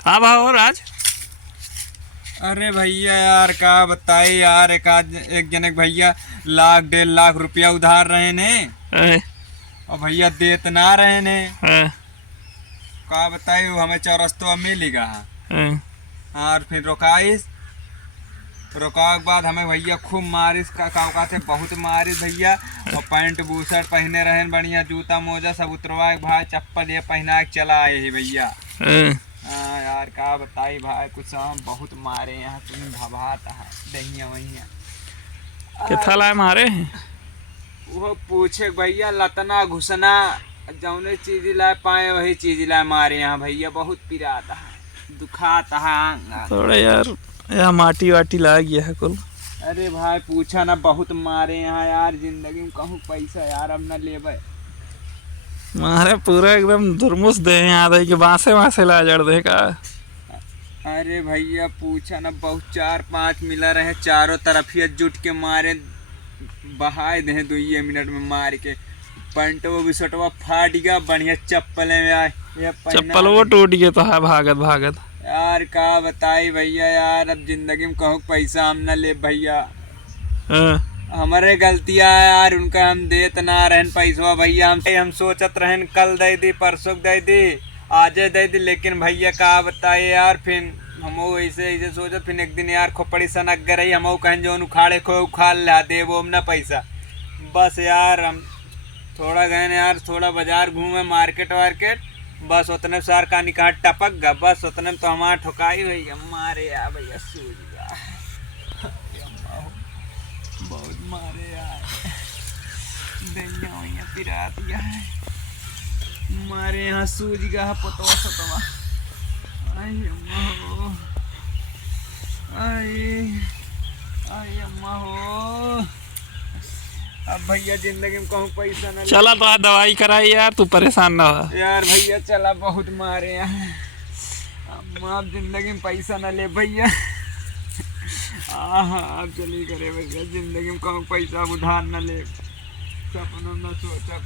हाँ भाव और आज। अरे भैया यार का बताए यार, एक जनक भैया 1.5 लाख रुपया उधार रहे ने हैं, और भैया देत ना रहे ने। हैं, का बताए हमें चौरस्तवा मिलेगा। हैं। और फिर रोका के बाद हमें भैया खूब मारिस का थे, बहुत मारिस भैया। और पैंट बूशर्ट पहने रहे बढ़िया, जूता मोजा सब उतरवा के भाई, चप्पल ये पहना के चला आए ही भैया। हैं। हाँ यार का बताई भाई, कुछ हम बहुत मारे यहाँ, तुम भभाता है दहिया वहिया। कितना लाए मारे हैं? वो पूछे भैया लतना घुसना, जौने चीज लाए पाए वही चीज लाए मारे यहाँ भैया। बहुत पिराता है, दुखाता है। थोड़े यार यहाँ माटी वाटी लाग गया है कुल। अरे भाई पूछा ना, बहुत मारे यहाँ यार, जिंदगी में कहूँ पैसा यार अब न लेबे। मारे पूरा एकदम दुरमुस दे यहाँ दे के बांसे बांसे ला जड़ दे का। अरे भैया पूछा ना, बहुत 4-5 मिला रहे, चारों तरफ ही जुट के मारे, बहाए दे 2 मिनट में मार के। पैंटवा भी शर्टवा फाट गया, बढ़िया चप्पलें में आए ये चप्पल वो टूट गया तो है भागत भागत। यार का बताई भैया यार, अब जिंदगी में कहूँ पैसा हम न ले भैया। हैं, हमारे गलतियां है यार, उनका हम देत ना रहन पैसा भैया। हम सोचत रहन कल दे दी, परसों दे दी, आज दे दी, लेकिन भैया का बताए यार, फिर हम ऐसे ऐसे सोचत, फिर एक दिन यार खोपड़ी सनक गई, हम कहें जो उखाड़े खो उखाड़ ला दे वो ना पैसा। बस यार हम थोड़ा गए यार, थोड़ा बाजार घूमे, मार्केट वार्केट, बस उतने सार का निकाह टपक गया, बस उतने तो हमारा ठुकाई हुई मारे यार भैया, सूझ गया बहुत मारे यार, दैया वैया पिरा दिया है मारे यहाँ, सूझ गया है पतवा सतवा। आई अम्मा हो, आई अम्मा हो। अब भैया जिंदगी में कहूँ पैसा ना चला तो आज दवाई कराई यार, तू परेशान ना हो यार भैया, चला बहुत मारे यहाँ। अब जिंदगी में पैसा ना ले भैया। हाँ अब चली करे भैया, जिंदगी में कहूँ पैसा उधार न ले, सपनों न सोचा।